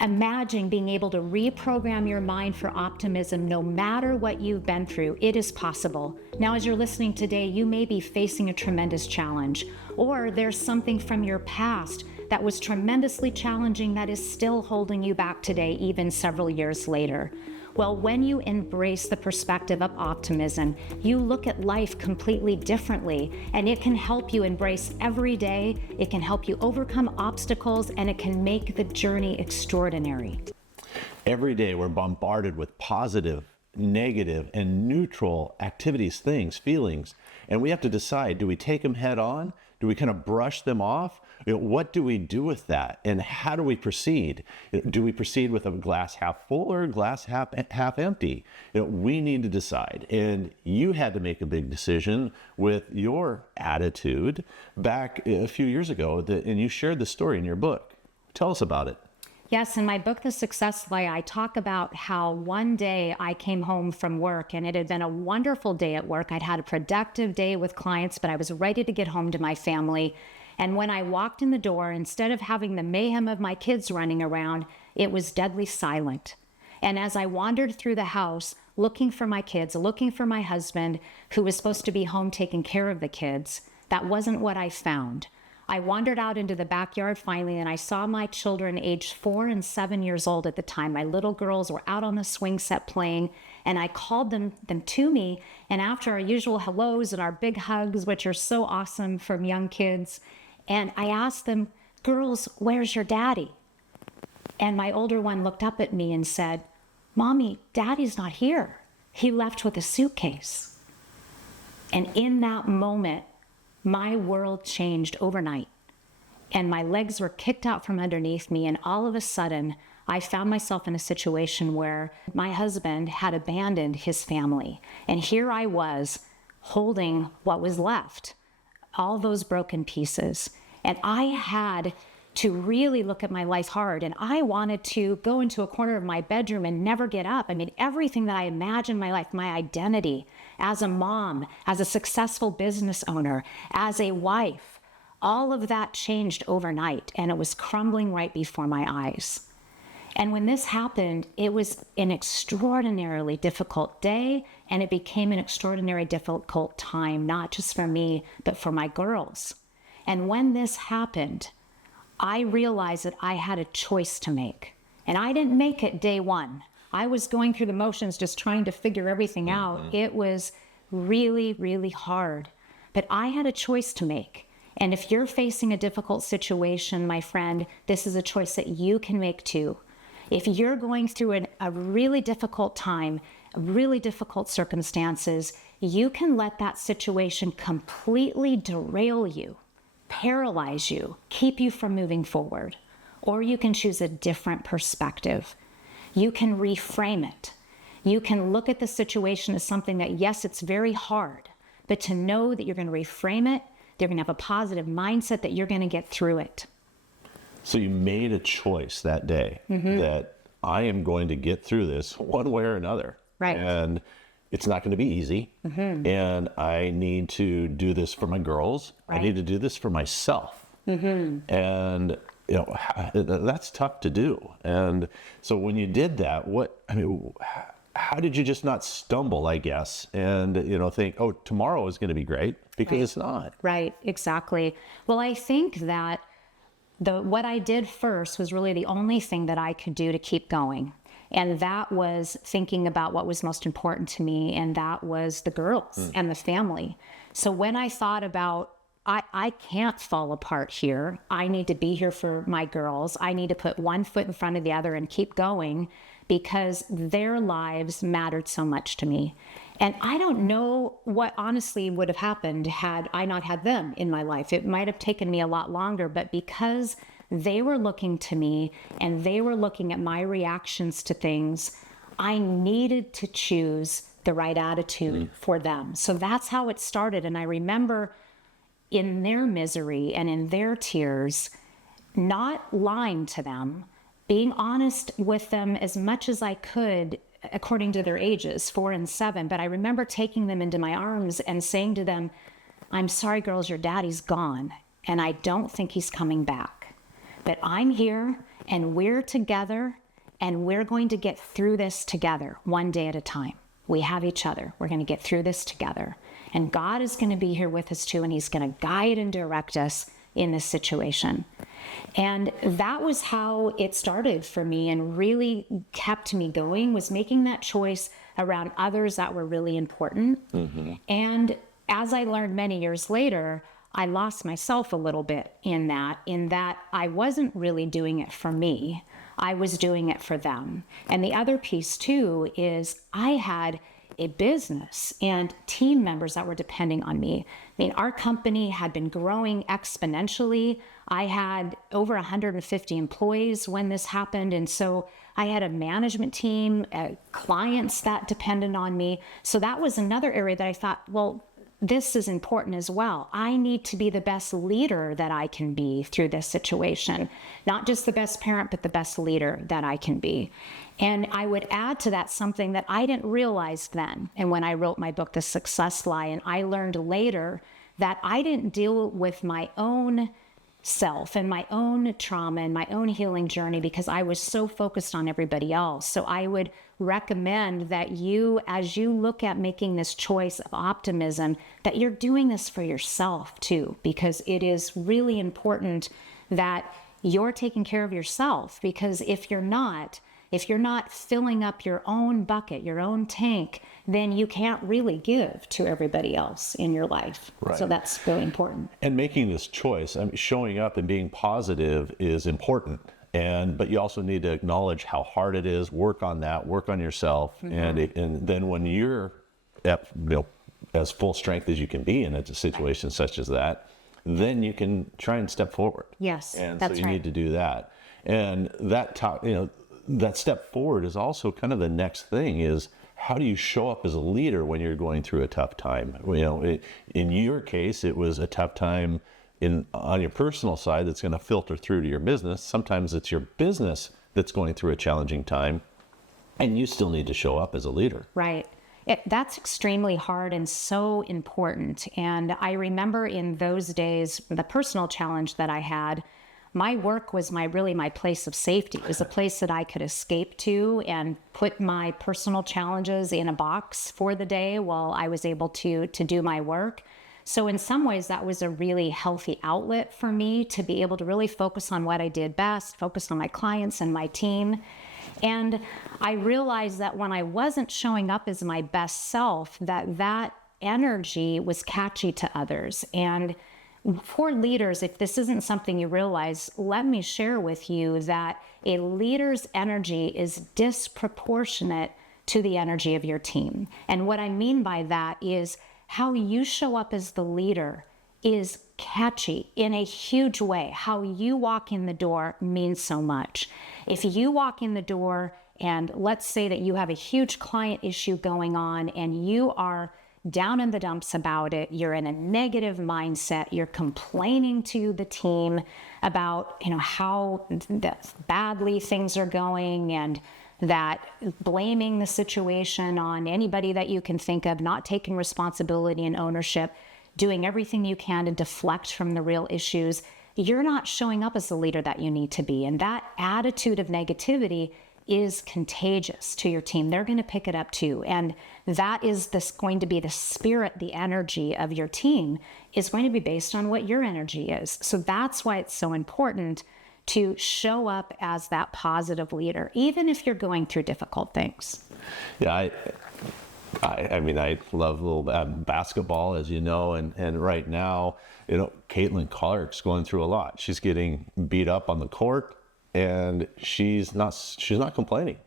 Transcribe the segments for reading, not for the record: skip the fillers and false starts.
Imagine being able to reprogram your mind for optimism no matter what you've been through. It is possible. Now, as you're listening today, you may be facing a tremendous challenge, or there's something from your past that was tremendously challenging that is still holding you back today, even several years later. Well, when you embrace the perspective of optimism, you look at life completely differently, and it can help you embrace every day, it can help you overcome obstacles, and it can make the journey extraordinary. Every day we're bombarded with positive, negative, and neutral activities, things, feelings, and we have to decide, do we take them head on? Do we kind of brush them off? What do we do with that? And how do we proceed? Do we proceed with a glass half full or a glass half empty? We need to decide. And you had to make a big decision with your attitude back a few years ago, and you shared the story in your book. Tell us about it. Yes, in my book, The Success Way, I talk about how one day I came home from work and it had been a wonderful day at work. I'd had a productive day with clients, but I was ready to get home to my family. And when I walked in the door, instead of having the mayhem of my kids running around, it was deadly silent. And as I wandered through the house, looking for my kids, looking for my husband, who was supposed to be home taking care of the kids, that wasn't what I found. I wandered out into the backyard finally, and I saw my children aged 4 and 7 years old at the time. My little girls were out on the swing set playing, and I called them to me. And after our usual hellos and our big hugs, which are so awesome from young kids, and I asked them, "Girls, where's your daddy?" And my older one looked up at me and said, "Mommy, Daddy's not here. He left with a suitcase." And in that moment, my world changed overnight, and my legs were kicked out from underneath me, and all of a sudden, I found myself in a situation where my husband had abandoned his family, and here I was holding what was left, all those broken pieces, and I had to really look at my life hard, and I wanted to go into a corner of my bedroom and never get up. I mean, everything that I imagined my life, my identity as a mom, as a successful business owner, as a wife, all of that changed overnight, and it was crumbling right before my eyes. And when this happened, it was an extraordinarily difficult day, and it became an extraordinarily difficult time, not just for me, but for my girls. And when this happened, I realized that I had a choice to make. And I didn't make it day one. I was going through the motions, just trying to figure everything out. It was really, really hard. But I had a choice to make. And if you're facing a difficult situation, my friend, this is a choice that you can make too. If you're going through a really difficult time, really difficult circumstances, you can let that situation completely derail you, paralyze you, keep you from moving forward. Or you can choose a different perspective. You can reframe it. You can look at the situation as something that, yes, it's very hard, but to know that you're going to reframe it, you're going to have a positive mindset that you're going to get through it. So you made a choice that day that I am going to get through this one way or another. Right. And it's not going to be easy. And I need to do this for my girls. Right. I need to do this for myself. And that's tough to do. And so when you did that, how did you just not stumble, I guess, and think, oh, tomorrow is going to be great, because it's not. Right, exactly. Well, I think that what I did first was really the only thing that I could do to keep going. And that was thinking about what was most important to me, and that was the girls and the family. So when I thought about, I can't fall apart here. I need to be here for my girls. I need to put one foot in front of the other and keep going, because their lives mattered so much to me. And I don't know what honestly would have happened had I not had them in my life. It might have taken me a lot longer, but because they were looking to me and they were looking at my reactions to things, I needed to choose the right attitude for them. So that's how it started. And I remember in their misery and in their tears, not lying to them, being honest with them as much as I could according to their ages, 4 and 7. But I remember taking them into my arms and saying to them, "I'm sorry, girls, your daddy's gone, and I don't think he's coming back. but I'm here and we're together and we're going to get through this together one day at a time. We have each other. We're going to get through this together. And God is going to be here with us too, and he's going to guide and direct us in this situation. And that was how it started for me and really kept me going, was making that choice around others that were really important. And as I learned many years later, I lost myself a little bit in that I wasn't really doing it for me. I was doing it for them. And the other piece too is I had a business and team members that were depending on me. I mean, our company had been growing exponentially. I had over 150 employees when this happened. And so I had a management team, clients that depended on me. So that was another area that I thought, well, this is important as well. I need to be the best leader that I can be through this situation. Not just the best parent, but the best leader that I can be. And I would add to that something that I didn't realize then. And when I wrote my book, The Success Lie, and I learned later that I didn't deal with my own self and my own trauma and my own healing journey because I was so focused on everybody else. So I would recommend that you, as you look at making this choice of optimism, that you're doing this for yourself too, because it is really important that you're taking care of yourself. Because if you're not filling up your own bucket, your own tank, then you can't really give to everybody else in your life. Right. So that's really important. And making this choice, I mean, showing up and being positive is important. But you also need to acknowledge how hard it is, work on that, work on yourself. And then when you're at, as full strength as you can be in a situation such as that, then you can try and step forward. Yes, and that's so you right. need to do that. And that step forward is also kind of the next thing is, how do you show up as a leader when you're going through a tough time? In your case, it was a tough time on your personal side that's going to filter through to your business. Sometimes it's your business that's going through a challenging time, and you still need to show up as a leader. Right. That's extremely hard and so important. And I remember in those days, the personal challenge that I had, my work was my place of safety. It was a place that I could escape to and put my personal challenges in a box for the day while I was able to do my work. So in some ways, that was a really healthy outlet for me to be able to really focus on what I did best, focus on my clients and my team. And I realized that when I wasn't showing up as my best self, that energy was catchy to others. And for leaders, if this isn't something you realize, let me share with you that a leader's energy is disproportionate to the energy of your team. And what I mean by that is how you show up as the leader is catchy in a huge way. How you walk in the door means so much. If you walk in the door and let's say that you have a huge client issue going on and you are down in the dumps about it, you're in a negative mindset, you're complaining to the team about, how badly things are going and that blaming the situation on anybody that you can think of, not taking responsibility and ownership, doing everything you can to deflect from the real issues, you're not showing up as the leader that you need to be. And that attitude of negativity is contagious to your team. They're going to pick it up too. And that is going to be the spirit, the energy of your team is going to be based on what your energy is. So that's why it's so important to show up as that positive leader, even if you're going through difficult things. Yeah, I love little basketball, as you know, and right now, Caitlin Clark's going through a lot. She's getting beat up on the court, and she's not complaining.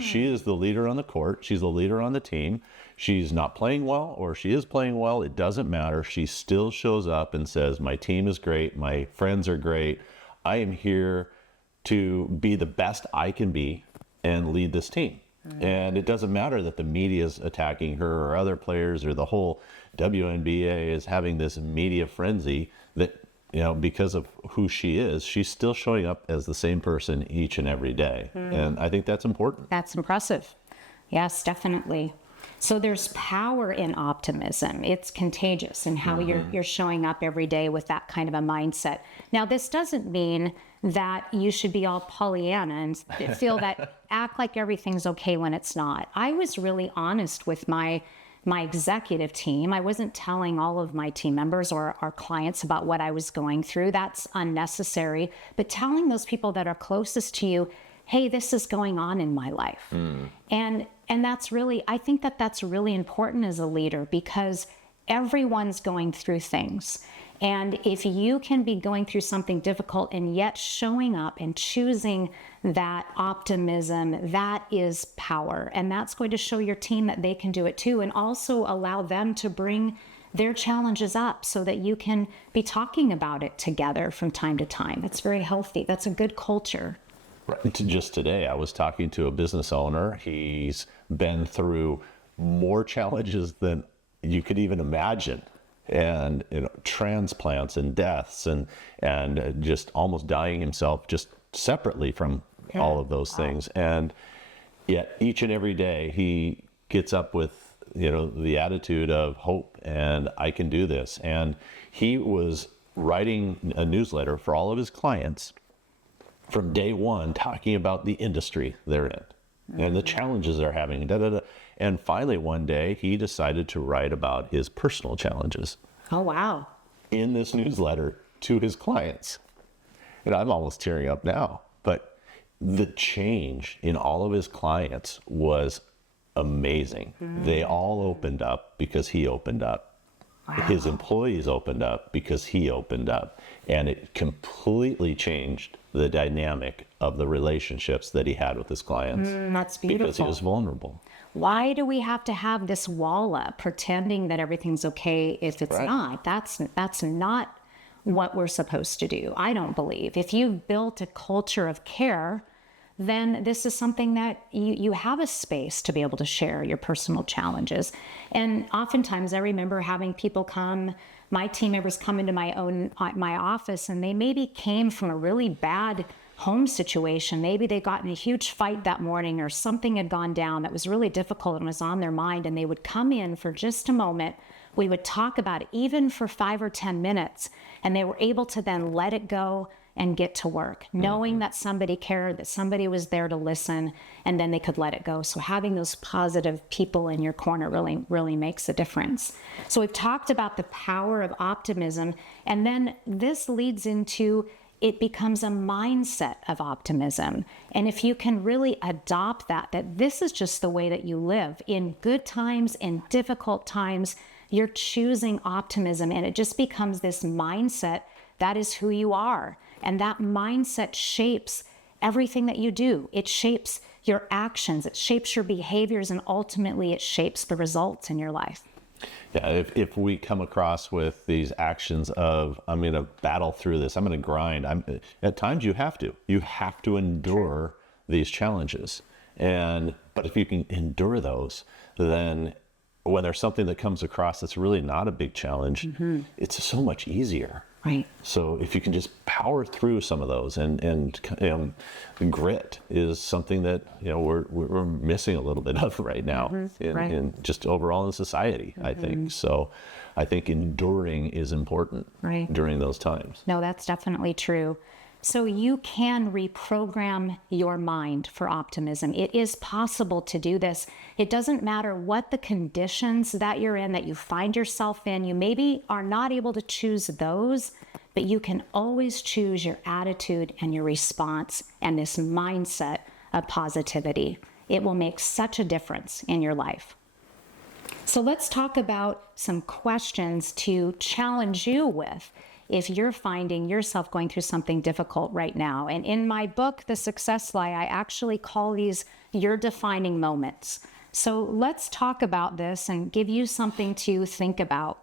She is the leader on the court. She's the leader on the team. She's not playing well, or she is playing well. It doesn't matter. She still shows up and says, "My team is great. My friends are great. I am here to be the best I can be and lead this team." And it doesn't matter that the media is attacking her or other players or the whole WNBA is having this media frenzy that, because of who she is, she's still showing up as the same person each and every day. And I think that's important. That's impressive. Yes, definitely. So there's power in optimism. It's contagious in how you're showing up every day with that kind of a mindset. Now, this doesn't mean that you should be all Pollyanna and feel that act like everything's okay when it's not. I was really honest with my executive team. I wasn't telling all of my team members or our clients about what I was going through. That's unnecessary. But telling those people that are closest to you, hey, this is going on in my life. And that's really, I think that that's really important as a leader, because everyone's going through things. And if you can be going through something difficult and yet showing up and choosing that optimism, that is power. And that's going to show your team that they can do it too, and also allow them to bring their challenges up so that you can be talking about it together from time to time. It's very healthy. That's a good culture. Right. Just today, I was talking to a business owner. He's been through more challenges than you could even imagine, and transplants and deaths and just almost dying himself, just separately from all of those things. And yet, each and every day, he gets up with the attitude of hope, and I can do this. And he was writing a newsletter for all of his clients from day one, talking about the industry they're in and the challenges they're having. And finally, one day, he decided to write about his personal challenges. Oh, wow. In this newsletter to his clients. And I'm almost tearing up now. But the change in all of his clients was amazing. They all opened up because he opened up. Wow. His employees opened up because he opened up. And it completely changed the dynamic of the relationships that he had with his clients. That's beautiful. Because he was vulnerable. Why do we have to have this wall up pretending that everything's okay if it's not? That's not what we're supposed to do. I don't believe. If you've built a culture of care, then this is something that you have a space to be able to share your personal challenges. And oftentimes I remember having people come, my team members come into my office, and they maybe came from a really bad home situation. Maybe they got in a huge fight that morning, or something had gone down that was really difficult and was on their mind, and they would come in for just a moment. We would talk about it, even for 5 or 10 minutes, and they were able to then let it go and get to work, knowing that somebody cared, that somebody was there to listen, and then they could let it go. So having those positive people in your corner really, really makes a difference. So we've talked about the power of optimism, and then this leads into it becomes a mindset of optimism. And if you can really adopt that this is just the way that you live in good times, in difficult times, you're choosing optimism, and it just becomes this mindset that is who you are. And that mindset shapes everything that you do. It shapes your actions, it shapes your behaviors, and ultimately it shapes the results in your life. Yeah, if we come across with these actions of, I'm going to battle through this, I'm going to grind, at times you have to endure these challenges. But if you can endure those, then when there's something that comes across that's really not a big challenge, it's so much easier. Right. So if you can just power through some of those, and grit is something that we're missing a little bit of right now in just overall in society. I think so. I think enduring is important during those times. No, that's definitely true. So you can reprogram your mind for optimism. It is possible to do this. It doesn't matter what the conditions that you're in, that you find yourself in. You maybe are not able to choose those, but you can always choose your attitude and your response and this mindset of positivity. It will make such a difference in your life. So let's talk about some questions to challenge you with if you're finding yourself going through something difficult right now. And in my book, The Success Lie, I actually call these your defining moments. So let's talk about this and give you something to think about.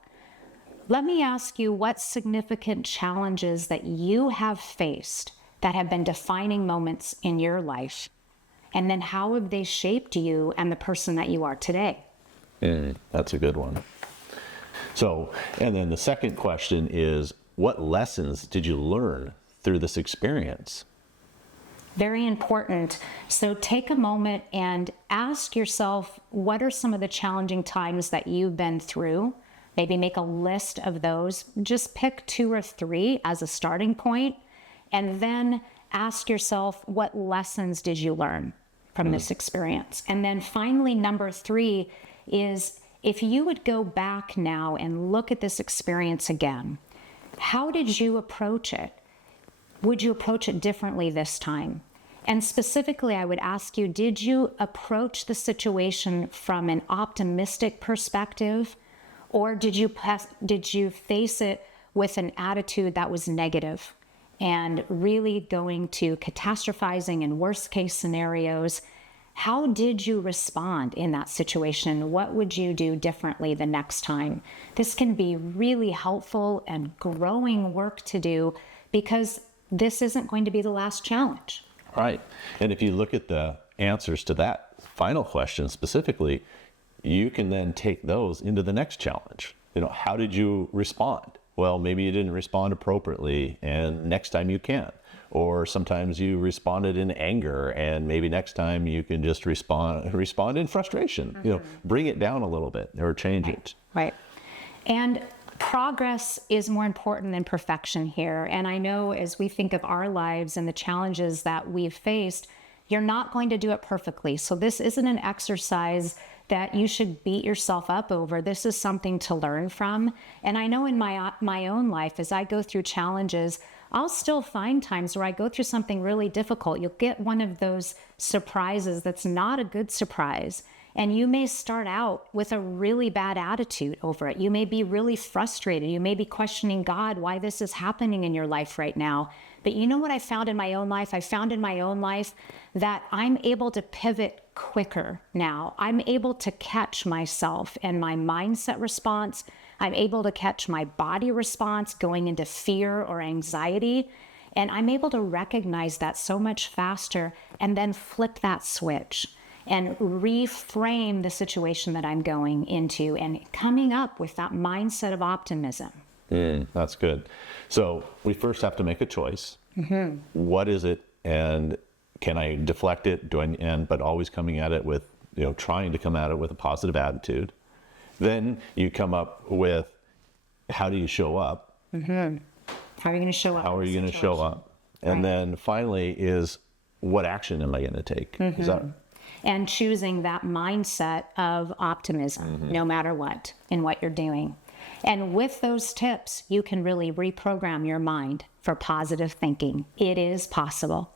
Let me ask you what significant challenges that you have faced that have been defining moments in your life, and then how have they shaped you and the person that you are today? That's a good one. So, and then the second question is, what lessons did you learn through this experience? Very important. So take a moment and ask yourself, what are some of the challenging times that you've been through? Maybe make a list of those. Just pick 2 or 3 as a starting point, and then ask yourself, what lessons did you learn from this experience? And then finally, number 3 is, if you would go back now and look at this experience again, how did you approach it? Would you approach it differently this time? And specifically, I would ask you, did you approach the situation from an optimistic perspective, or did you face it with an attitude that was negative and really going to catastrophizing and worst case scenarios? How did you respond in that situation? What would you do differently the next time? This can be really helpful and growing work to do, because this isn't going to be the last challenge. Right. And if you look at the answers to that final question specifically, you can then take those into the next challenge. How did you respond? Well, maybe you didn't respond appropriately, and next time you can. Or sometimes you responded in anger, and maybe next time you can just respond in frustration. Bring it down a little bit or change it. Right. And progress is more important than perfection here. And I know as we think of our lives and the challenges that we've faced, you're not going to do it perfectly. So this isn't an exercise that you should beat yourself up over. This is something to learn from. And I know in my own life, as I go through challenges, I'll still find times where I go through something really difficult. You'll get one of those surprises that's not a good surprise. And you may start out with a really bad attitude over it. You may be really frustrated. You may be questioning God, why this is happening in your life right now. But you know what I found in my own life? I found in my own life that I'm able to pivot quicker now. I'm able to catch myself and my mindset response. I'm able to catch my body response going into fear or anxiety. And I'm able to recognize that so much faster and then flip that switch and reframe the situation that I'm going into and coming up with that mindset of optimism. That's good. So we first have to make a choice. What is it, and can I deflect it? But always coming at it with, trying to come at it with a positive attitude. Then you come up with, how do you show up? How are you going to show up? How are you going to show up? And then finally is, what action am I going to take? Is that? And choosing that mindset of optimism, no matter what, in what you're doing. And with those tips, you can really reprogram your mind for positive thinking. It is possible.